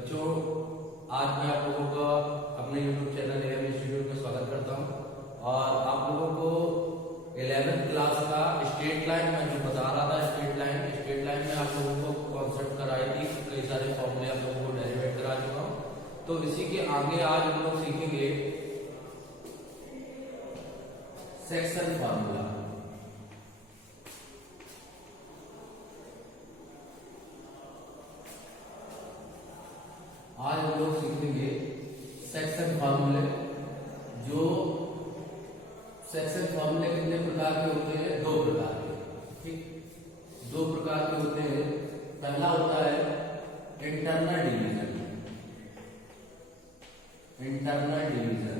बच्चों, आज मैं आप लोगों का अपने YouTube चैनल एम इंस्टीट्यूट में स्वागत करता हूं और आप लोगों को 11th क्लास का स्ट्रेट लाइन मैं जो बता रहा था, स्ट्रेट लाइन में आप लोगों को कॉन्सेप्ट कराई थी, कई सारे फॉर्मूले आप लोगों को डेरिवेट करा चुका हूं। तो इसी के आगे आज हम लोग सीखेंगे सेक्शन फार्मूला। आज हम लोग सीखेंगे सेक्शन फार्मूले। जो सेक्शन फार्मूले कितने प्रकार के होते हैं? 2 प्रकार के। ठीक, 2 प्रकार के होते हैं। पहला होता है internal division. Internal division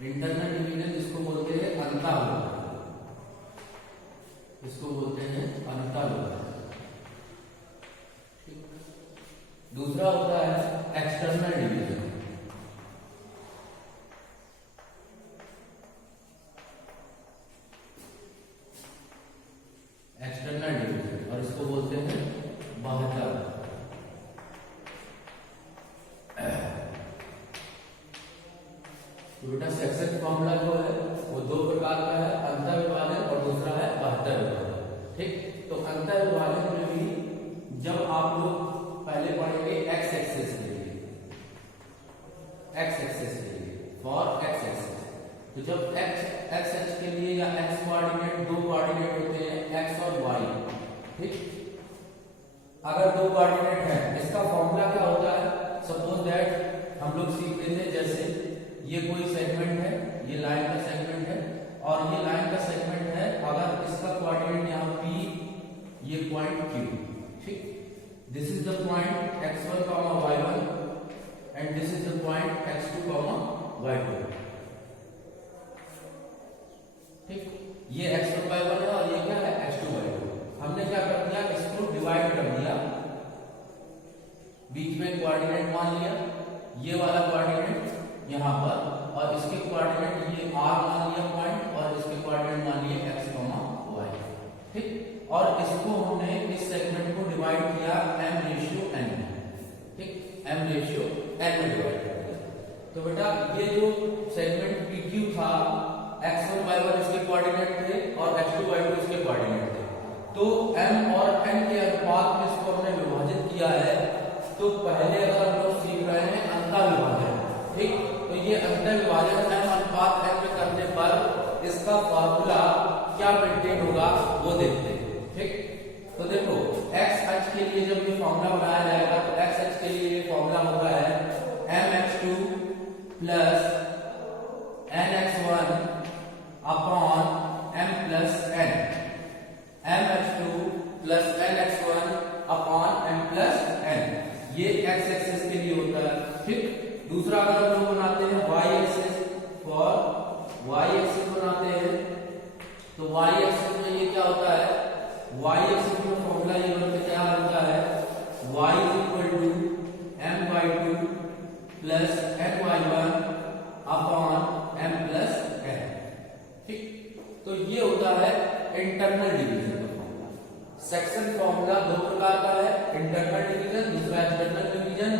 internal division जिसको बोलते हैं अंतःविभाजन, इसको बोलते हैं अंतःविभाजन। दूसरा होता है एक्सटर्नल डिवीजन। एक्सटर्नल डिवीजन और इसको बोलते हैं बाह्य। तो बेटा सेक्शन फॉर्मूला जो है वो 2 प्रकार का है, अंतःविभाजन और दूसरा है बाह्य विभाजन। ठीक, तो अंतःविभाजन में भी जब आप लोग पहले पढ़ेंगे एक्स एक्सिस के लिए, फॉर एक्स एक्सिस। तो जब एक्स एक्स के लिए या एक्स कोऑर्डिनेट 2 कोऑर्डिनेट होते हैं, एक्स और वाई। ठीक, अगर 2 कोऑर्डिनेट है, इसका फॉर्मूला क्या होता है? सपोज दैट हम लोग सीख रहे थे, जैसे ये कोई सेगमेंट है, ये लाइन का सेगमेंट है और ये लाइन का सेगमेंट है। अगर इसका कोऑर्डिनेट यहाँ P, ये पॉइंट Q। ठीक, this is the point x1 comma y1 and this is the point x2 comma y2। ठीक, ये x1 y1 है और ये क्या है? x2 y2। हमने क्या कर दिया? इसको डिवाइड कर दिया, बीच में कोऑर्डिनेट मान लिया, ये वाला कोऑर्डिनेट यहां पर, और इसके कोऑर्डिनेट ये r मान लिया पॉइंट, और इसके कोऑर्डिनेट मान लिए x y। ठीक, और इसको हमने इस सेगमेंट को डिवाइड किया m/n। ठीक, m/n में डिवाइड कर दिया। तो बेटा ये जो सेगमेंट PQ था, x1 y1 इसके कोऑर्डिनेट थे और x2 y2 इसके कोऑर्डिनेट थे। तो m और n के अनुपात में इसको हमने विभाजित किया है। तो पहले अगर हम लोग सीख रहे हैं अंतःविभाजन, ठीक, तो ये अंतःविभाजन m अनुपात n में करने पर इसका फार्मूला क्या मेंटेन होगा वो देखते हैं। ठीक, तो देखो x अक्ष के लिए जब ये फॉर्मूला बनाया जाएगा तो x अक्ष के लिए ये फॉर्मूला होता है mx2 plus nx1 upon m plus n। mx2 plus nx1 upon m plus n, ये x एक्सिस के लिए होता है। ठीक, दूसरा अगर हम लोग बनाते हैं y axis, for y axis बनाते हैं, तो y एक्सिस में ये क्या होता है? y एक्सिस में फॉर्मूला ये बनता क्या होता है? y equal to m/2 plus n/1 upon m plus n। ठीक, तो ये होता है इंटरनल डिवीजन का फॉर्मूला। सेक्शन फॉर्मूला 2 प्रकार का है, इंटरनल डिवीजन, दूसरा एक्सटर्नल डिवीजन,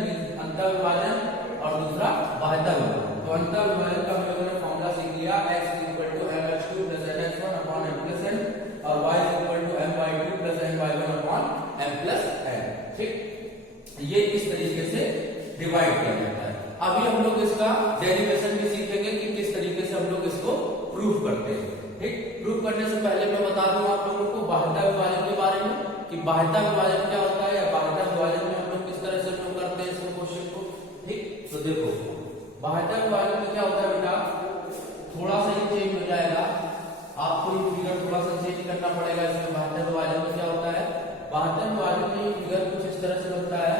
अंतःविभाजन, और दूसरा बाह्य विभाजन। तो अंतःविभाजन का हम लोगों ने फॉर्मूला सीख लिया, x equal to mx2 plus nx1 upon m plus n, और y equal to m/2 plus n/1 upon m plus n। ठीक, ये इस तरीके से डिवाइड किया जाता है। अभी हम लोग इसका डेरिवेशन भी सीखेंगे कि किस तरीके से हम लोग इसको प्रूफ करते हैं। ठीक, प्रूफ करने से पहले मैं बता दूं आप लोगों को बाह्य विभाजन के बारे में कि बाह्य विभाजन क्या होता है, या बाह्य विभाजन में हम लोग किस तरह से प्रयोग करते हैं इस क्वेश्चन को। ठीक, तो देखो बाह्य विभाजन में क्या होता है बेटा, थोड़ा सा ही चेंज हो जाएगा, आपको ये फिगर थोड़ा सा चेंज करना पड़ेगा। इसमें बाह्य विभाजन में क्या होता है? बाह्य विभाजन में ये फिगर कुछ इस तरह से बनता है,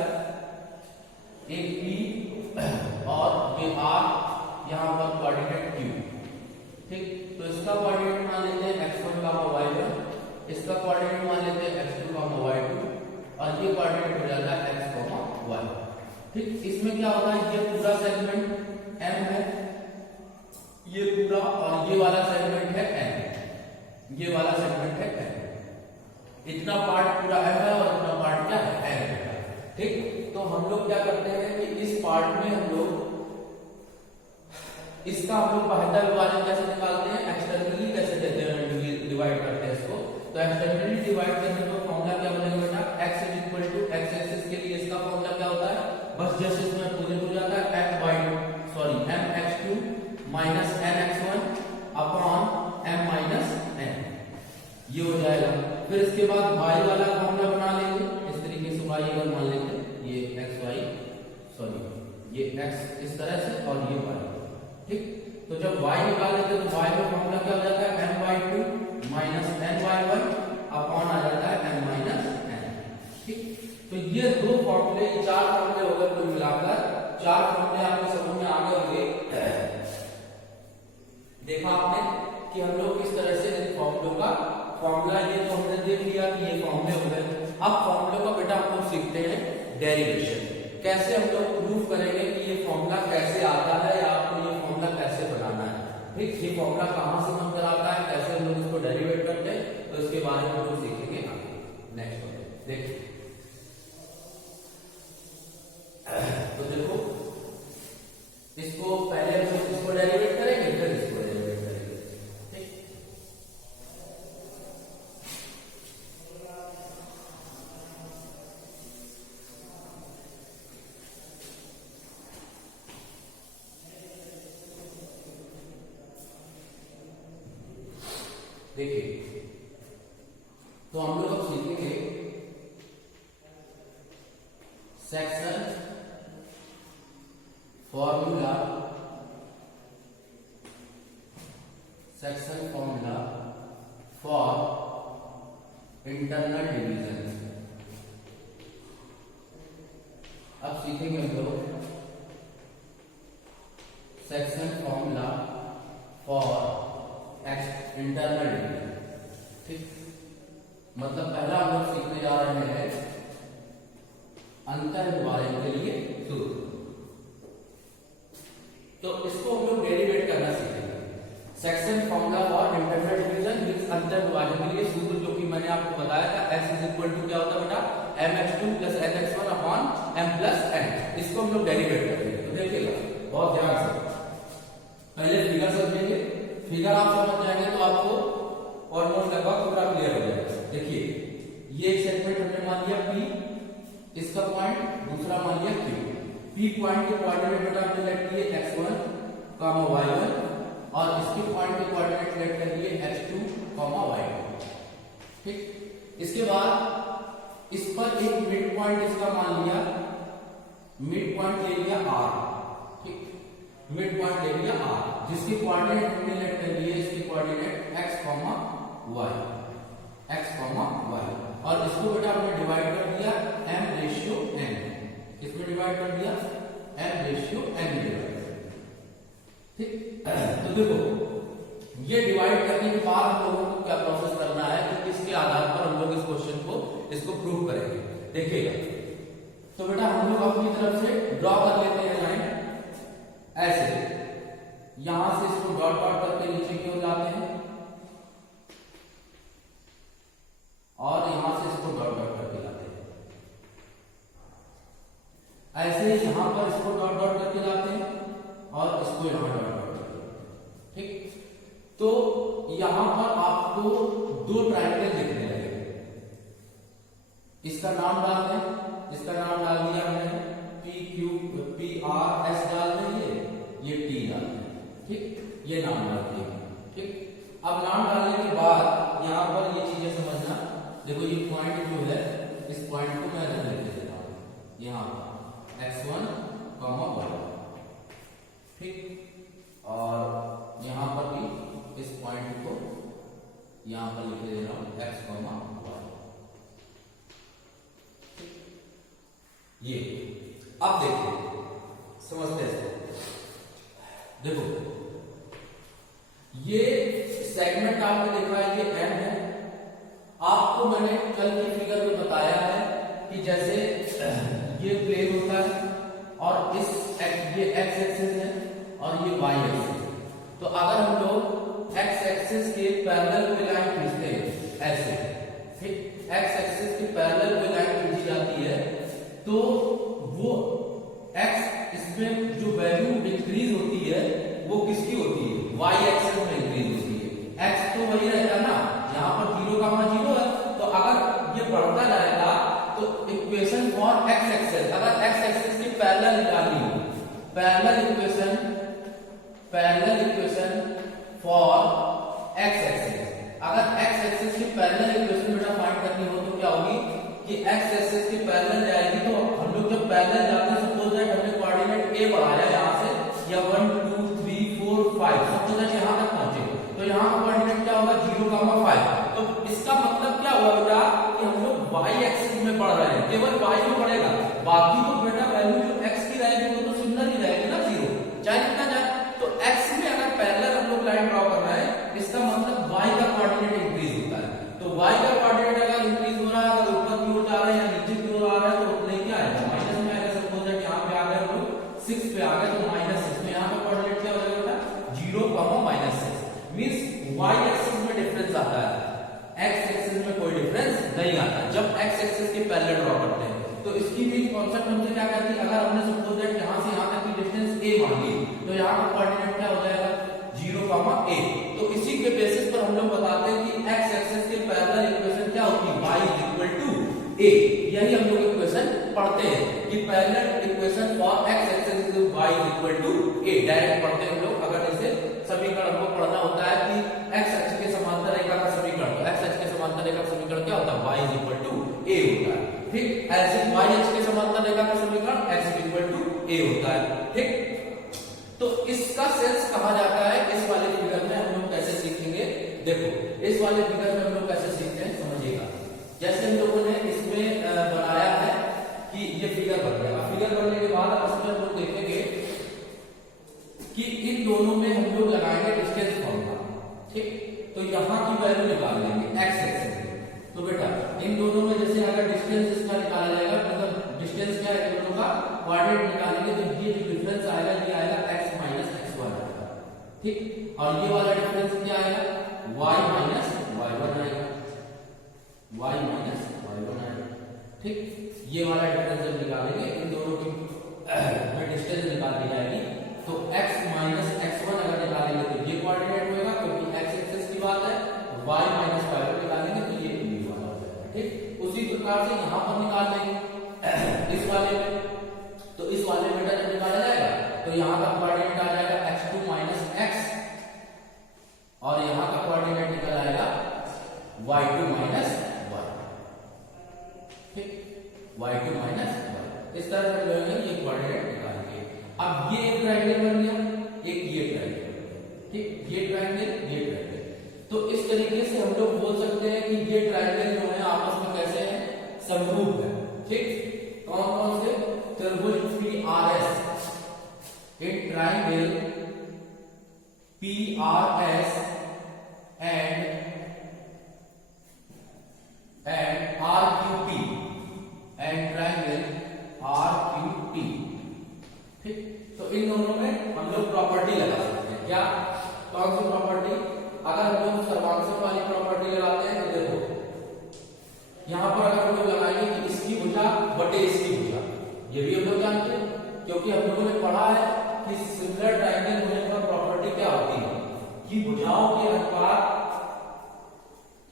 एक P और ये R, यहाँ पर कोऑर्डिनेट Q। ठीक, तो इसका कोऑर्डिनेट मान लेते हैं x1 y1, इसका कोऑर्डिनेट मान लेते हैं x2 y2, और ये कोऑर्डिनेट हो जाता है x y। ठीक, इसमें क्या होता है? ये पूरा सेगमेंट M है, ये पूरा, और ये वाला सेगमेंट है N, ये वाला सेगमेंट है N। इतना पार्ट पूरा m है और इतना पार्ट क्या है n है। ठीक, तो हम लोग क्या करते हैं कि इस पार्ट में हम लोग इसका हम लोग बाह्य विभाजन कैसे निकालते हैं, एक्सटर्नली कैसे देते हैं, डिवाइड करते हैं इसको। तो एक्सटर्नली डिवाइड करने का फॉर्मूला क्या बनेगा बेटा, x is equal to x axis के लिए इसका फॉर्मूला क्या होता है, बस जस्ट इसमें अपोजिट हो जाता है mx2 minus nx1 upon m minus n, ये हो जाएगा। फिर इसके बाद y वाला फॉर्मूला बना लेंगे इस तरीके से, y अगर मान लेंगे ये xy सॉरी ये x इस तरह से और ये y। ठीक, तो जब y निकाल लेते हैं तो y का फॉर्मूला क्या हो जाता है m/2 माइनस n/1 अपॉन आ जाता है m माइनस n। ठीक, तो ये दो फॉर्मूले, ये चार फॉर्मूले हो गए कुल मिलाकर, चार फॉर्मूले आपके समझ में आ गए होंगे। देखा आपने कि हम लोग किस तरह से इन फॉर्मूलों का फॉर्मूला, ये तो हमने देख लिया कि ये फॉर्मूले हो गए। अब फॉर्मूले का बेटा हम लोग सीखते हैं डेरिवेशन, कैसे हम लोग प्रूव करेंगे कि ये फॉर्मूला कैसे आता है या आपको ये फॉर्मूला कैसे बनाना है। ठीक, ये फॉर्मूला कहां से बनकर आता है, कैसे हम लोग इसको डेरिवेट करते हैं, तो इसके बारे में हम लोग सीखेंगे आगे नेक्स्ट। देखिए तो देखो, इसको पहले हम लोग इसको डेरिवेट करेंगे फिर इसको डेरिवेट करेंगे। ठीक, देखिए तो हम लोग अब सीखेंगे section formula, section formula for internal division. अब सीखेंगे हम लोग section formula for internal division. ठीक, मतलब पहला हम लोग सीखने जा रहे हैं अंतर विभाजन के लिए सूत्र, तो इसको हम लोग डेरिवेट करना सीखेंगे। Section formula for internal division means अंतर विभाजन के लिए सूत्र, जो कि मैंने आपको बताया था x इज इक्वल टू क्या होता है बेटा mx2 plus nx1 upon m plus n। इसको हम लोग डेरिवेट करेंगे। तो देखिएगा बहुत ध्यान से, पहले फिगर समझेंगे, फिगर आप समझ जाएंगे तो आपको ऑलमोस्ट लगभग पूरा क्लियर हो जाएगा। देखिए ये एक सेगमेंट हमने मान लिया P, इसका पॉइंट दूसरा मान लिया Q। P पॉइंट के कोऑर्डिनेट बेटा हमने लेट किए x1, y1 और इसके पॉइंट के कोऑर्डिनेट लेट कर लिए x2, y2। ठीक, इसके बाद इस पर एक मिड पॉइंट इसका मान लिया, मिड पॉइंट ले लिया r। ठीक, मिड पॉइंट ले लिया r, जिसके कोऑर्डिनेट हमने लेट कर लिए इसके कोऑर्डिनेट x, y, और इसको बेटा हमने डिवाइड कर दिया m/n, इसमें डिवाइड कर दिया m/n डिवाइड। ठीक, तो देखो ये डिवाइड करने के बाद हम लोगों को क्या प्रोसेस करना है, तो इसके आधार पर हम लोग इस क्वेश्चन को इसको प्रूव करेंगे। देखिएगा तो बेटा हम लोग अपनी तरफ से ड्रॉ कर लेते हैं लाइन ऐसे, यहां से इसको डॉट डॉट करके नीचे की ओर लाते हैं और यहां से इसको डॉट डॉट करके लाते हैं, ऐसे ही यहां पर इसको डॉट डॉट करके लाते हैं और इसको यहां डॉट डॉट करके लाते हैं। ठीक, तो यहां पर आपको दो ट्रायंगल दिखने लगेंगे, इसका नाम डाल दें, इसका नाम डाल दिया हमने PQPRS डाल देंगे, ये T डाल देंगे। ठीक, ये नाम डाल दिया। ठीक, अब नाम डालने के बाद यहां पर ये चीजें समझना, देखो ये पॉइंट जो है इस पॉइंट को मैं इधर लिख देता हूं, यहां x1, y। ठीक, और यहां पर भी इस पॉइंट को यहां पर लिख दे रहा हूं x, y। ये अब देखिए समझते हैं, देखो ये सेगमेंट आपने देखा है, ये m है। आपको मैंने कल की फिगर में बताया है कि जैसे ये प्लेन होता है और ये x एक्सिस है और ये y एक्सिस। तो अगर हम लोग x एक्सिस के पैरेलल पे लाइन खींचते हैं ऐसे, ठीक, एक्स एक्सिस के पैरेलल कोई लाइन खींची जाती है तो वो एक्स इसमें जो वैल्यू इंक्रीज होती है वो किसकी होती है, वाई एक्सिस में इंक्रीज होती है। एक्स तो वही रहेगा ना, यहाँ पर 0, 0 है, तो अगर ये बढ़ता जाएगा तो इक्वेशन फॉर एक्स एक्सिस, अगर एक्स एक्सिस की पैरेलल निकालनी हो, parallel equation for x axis, अगर एक्स एक्सिस की पैरेलल इक्वेशन बेटा फाइंड करनी हो तो क्या होगी कि एक्स एक्सिस की पैरेलल जाएगी, तो हम लोग जब पैरेलल जाते हैं सपोज दैट हमने कोऑर्डिनेट ए बढ़ाया यहाँ से या 1 2 3 4 5 सपोज दैट यहाँ तक पहुंचे, तो यहाँ का कोऑर्डिनेट क्या होगा 0, 5, तो इसका मतलब क्या हुआ बेटा कि हम लोग वाई एक्सिस में बढ़ रहे हैं, केवल वाई में बढ़ेगा, बाकी तो बेटा वैल्यू जो एक्स की रहेगी वो तो सिमिलर ही रहेगी ना, 0 चाहे कितना जाए। तो एक्स में अगर पैरेलल हम लोग लाइन ड्रॉ कर रहे हैं इसका मतलब वाई का कोऑर्डिनेट इंक्रीज होता है, तो वाई का कोऑर्डिनेट अगर इंक्रीज हो रहा है, अगर ऊपर की ओर जा रहा है या नीचे की ओर आ रहा है तो उतना ही क्या आएगा, माइनस में आएगा। सपोज दैट यहाँ पे आ गए हम लोग 6 पे आ गए तो -6, तो यहाँ का कोऑर्डिनेट क्या हो जाएगा बेटा 0, -6, मींस वाई एक्सिस में डिफरेंस आता है, एक्स एक्सिस में कोई डिफरेंस नहीं आता जब एक्स एक्सिस के पैरेलल ड्रॉ करते हैं। तो इसकी भी कांसेप्ट हमसे क्या कहती है, अगर हमने सपोज दैट यहाँ से यहाँ तक की डिस्टेंस a मांगी तो यहाँ का कोऑर्डिनेट क्या हो जाएगा 0, a, तो इसी के बेसिस पर हम लोग बताते हैं कि एक्स एक्सिस के पैरेलल इक्वेशन क्या होती है, y = a, यही हम लोग इक्वेशन पढ़ते हैं कि parallel equation for x axis is y = a, direct पढ़ते हैं हम लोग। अगर जैसे समीकरण हमको पढ़ना होता है कि एक्स अक्ष के समांतर रेखा का समीकरण, तो एक्स अक्ष के समांतर रेखा का समीकरण क्या होता है, y = a होता है, ठीक। ऐसे y अक्ष के समांतर रेखा का समीकरण x = a होता है, ठीक। तो इसका सेंस कहा जाता है, इस वाले फिगर में हम लोग कैसे सीखेंगे, देखो इस वाले फिगर में हम लोग कैसे सीखते हैं समझिएगा। जैसे हम लोगों ने इसमें बनाया है कि ये फिगर बन गया, फिगर बनने के बाद उसमें हम लोग देखेंगे कि इन दोनों में हम लोग लगाएंगे डिस्टेंस फॉर्मूला, ठीक। तो यहाँ की वैल्यू निकाल लेंगे एक्स एक्सिस में, तो बेटा इन दोनों में जैसे अगर डिस्टेंस इसका निकाला जाएगा, मतलब डिस्टेंस क्या है दोनों का कोऑर्डिनेट निकालेंगे तो ये जो डिफरेंस आएगा ये आएगा x - x1, ठीक। और ये वाला डिफरेंस क्या आएगा y - y1 आएगा, y - y1 आएगा, ठीक। ये वाला डिफरेंस जब निकालेंगे इन दोनों की में डिस्टेंस निकाल दी जाएगी, तो x - x1 अगर निकालेंगे तो ये कोऑर्डिनेट होगा क्योंकि x एक्सिस की बात है, y - y1 निकालेंगे तो ये वाला हो जाएगा, ठीक। उसी प्रकार से यहाँ पर निकाल लेंगे इस वाले में, तो इस वाले में जब निकाला जाएगा तो यहाँ का कोऑर्डिनेट आ जाएगा x2 - x और यहाँ का कोऑर्डिनेट निकल आएगा y2 - y, ठीक, y2 - y। इस तरह से हम लोग ये कोऑर्डिनेट निकालेंगे। अब ये एक ट्रायंगल बन गया, एक ये ट्रायंगल, ठीक, ये ट्रायंगल, तो इस तरीके से हम लोग बोल सकते हैं कि ये ट्रायंगल जो है आपस में कैसे हैं, समरूप है, ठीक। कौन कौन से, त्रिभुज PRS, एक triangle PRS and RQP and triangle RQP, ठीक। तो इन दोनों में हम लोग प्रॉपर्टी लगा सकते हैं, क्या, कौन सी प्रॉपर्टी, अगर हम लोग सर्वांशों वाली प्रॉपर्टी लगाते हैं तो देखो यहाँ पर अगर हम लोग लगाएंगे कि इसकी भुजा बटे इसकी भुजा, ये भी हम लोग जानते हैं क्योंकि हम लोगों ने पढ़ा है कि सिमिलर ट्रायंगल होने पर प्रॉपर्टी क्या होती है कि भुजाओं के अनुपात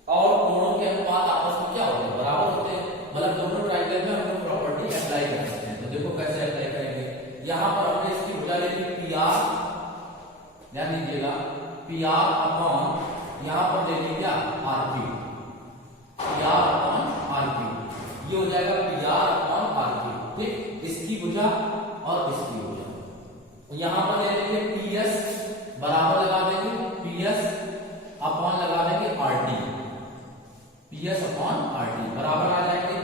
और कोणों के अनुपात आपस में क्या होते हैं, बराबर होते हैं, मतलब दोनों ट्रायंगल में हम लोग प्रॉपर्टी अप्लाई कर सकते हैं। तो देखो कैसे अप्लाई करेंगे, यहाँ पर हमने इसकी भुजा ले ली PR, ध्यान दीजिएगा PR अपॉन यहाँ पर ले ली क्या RQ, PR अपॉन RQ, ये हो जाएगा PR अपॉन RQ, ठीक। इसकी भुजा और इसकी भुजा, यहाँ पर ले लेंगे PS बराबर लगा देंगे PS अपॉन लगा देंगे RT, PS अपॉन RT बराबर आ जाएंगे,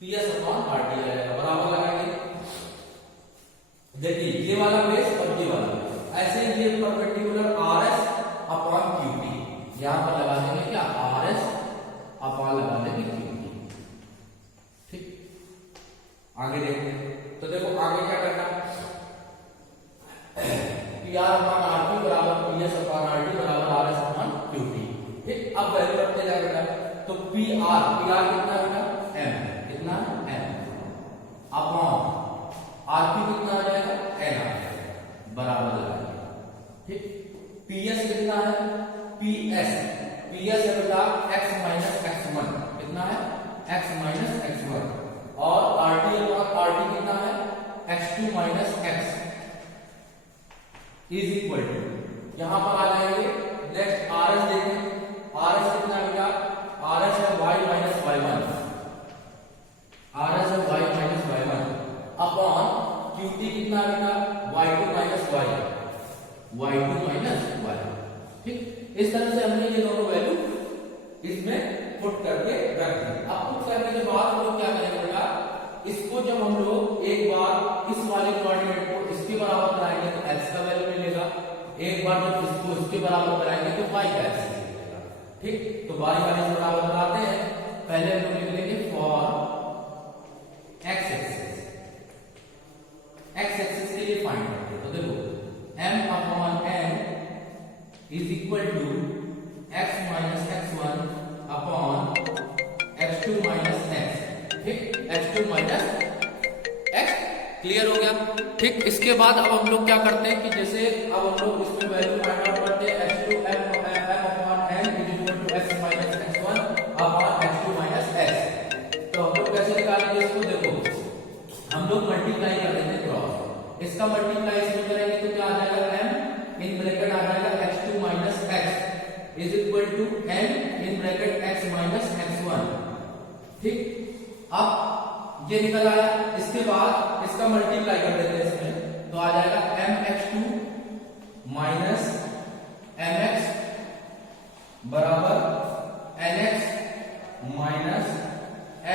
PS अपॉन RT आ जाएगा, बराबर लगाएंगे। देखिए ये वाला बेस और ये वाला बेस, ऐसे ये perpendicular RS upon Q, P R कितना होगा एम, कितना एम अपॉन आर पी कितना आ जाएगा एन आ जाएगा, बराबर लगाएंगे। ठीक, पीएस कितना है पीएस है बेटा x माइनस x1 कितना है x माइनस x1 और RT कितना है x2 minus x is equal to, यहां पर आ जाएंगे नेक्स्ट RS देखें, RS कितना बेटा RS है y माइनस y1, RS है y minus y1 upon QT कितना बेटा y2 minus y, y2 minus y। ठीक, इस तरह से हमने ये दोनों वैल्यू इसमें पुट करके रख दी। अब पुट करने के बाद हम लोग क्या करेंगे बेटा, इसको जब हम लोग एक बार इस वाले कोऑर्डिनेट को इसके बराबर कराएंगे तो x का वैल्यू मिलेगा, एक बार जब इसको इसके बराबर कराएंगे तो y का x मिलेगा। ठीक, तो y वाले से बराबर कराते हैं, पहले हम लोग लिख लेंगे फॉर x एक्सिस के लिए फाइंड करते हैं। तो देखो m upon n is equal to x minus x1 upon x2 minus x। ठीक, x2 माइनस x क्लियर हो गया। ठीक, इसके बाद अब हम लोग क्या करते हैं कि जैसे अब हम लोग इसमें वैल्यू फाइंड आउट करते हैं x2 m upon n is equal to x minus x1 upon x2 minus x। तो हम लोग कैसे निकालेंगे इसको, देखो हम लोग मल्टीप्लाई कर देंगे क्रॉस, इसका मल्टीप्लाई इसमें करेंगे तो क्या आ जाएगा m इन ब्रैकेट आ जाएगा x2 minus x is equal to n in bracket x minus x1। ठीक, अब ये निकल आया, इसके बाद इसका मल्टीप्लाई कर देते हैं इसमें तो आ जाएगा mx2 माइनस mx बराबर nx माइनस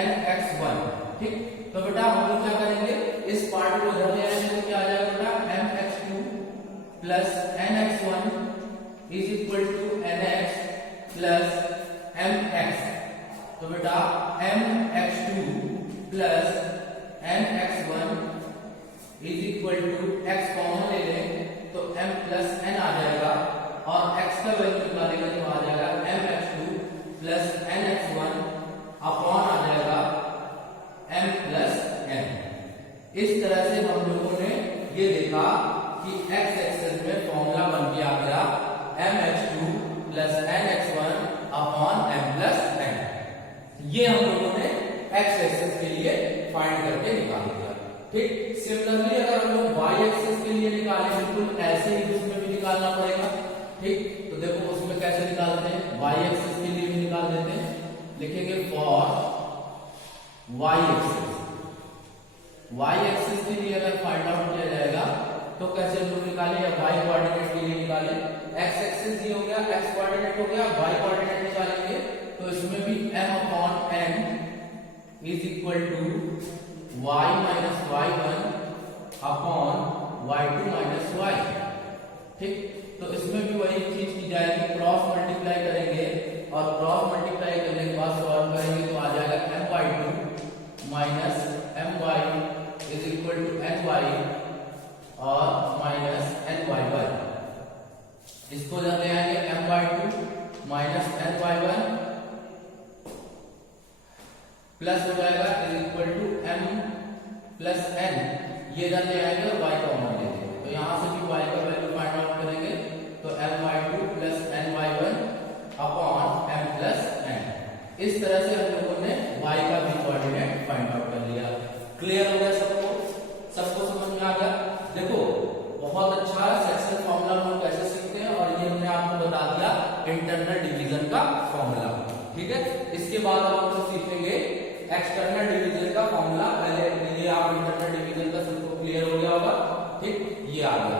nx1। ठीक, तो बेटा हम लोग क्या करेंगे, इस पार्ट को इधर ले आएंगे तो क्या आ जाएगा बेटा mx2 plus nx1 is equal to nx plus mx। तो बेटा mx2 plus nx1 is equal to x common ले लें तो m प्लस n आ जाएगा और x का वैल्यू निकालेंगे तो आ जाएगा mx2 प्लस nx1 अपॉन आ जाएगा m प्लस n। इस तरह से हम लोगों ने ये देखा कि x एक्सिस में फॉर्मूला बन के आ गया mx2 plus nx1 upon m plus n। ये हम लोगों ने x एक्सिस के लिए फाइंड करके निकाल दिया। ठीक, सिमिलरली अगर हम लोग y एक्सिस के लिए निकालें बिल्कुल ऐसे ही उसमें भी निकालना पड़ेगा। ठीक, तो देखो उसमें कैसे निकालते हैं, y एक्सिस के लिए भी निकाल देते हैं, लिखेंगे फॉर y एक्सिस के लिए अगर फाइंड आउट किया जाएगा तो कैसे हम लोग निकालें, या y कोऑर्डिनेट के लिए निकालें, x एक्सिस ये हो गया, x कोऑर्डिनेट हो गया, y कोऑर्डिनेट निकालेंगे तो इसमें भी m upon n is equal to y minus y1 upon y2 minus y। ठीक, तो इसमें भी वही चीज की जाएगी, क्रॉस मल्टीप्लाई करेंगे और क्रॉस मल्टीप्लाई करने के बाद सॉल्व करेंगे तो आ जाएगा my2 minus my is equal to ny और माइनस ny1। इसको जब ले आएंगे my2 माइनस ny1 प्लस हो जाएगा is equal to m plus n, ये इधर ले आएंगे और y कॉमन ले लेंगे तो यहां से भी y का वैल्यू फाइंड आउट करेंगे तो my2 plus ny1 upon m plus n। इस तरह से हम लोगों ने y का भी कोऑर्डिनेट फाइंड आउट कर लिया। क्लियर हो गया सबको, सबको समझ में आ गया। देखो बहुत अच्छा सेक्शन फॉर्मूला हम लोग कैसे सीखते हैं और ये हमने आपको बता दिया इंटरनल डिवीजन का फॉर्मूला। ठीक है, इसके बाद हम लोग सीखेंगे एक्सटर्नल डिवीजन का फॉर्मूला। पहले ये आप इंटरनल डिवीजन का सबको क्लियर हो गया होगा। ठीक, ये आ गया।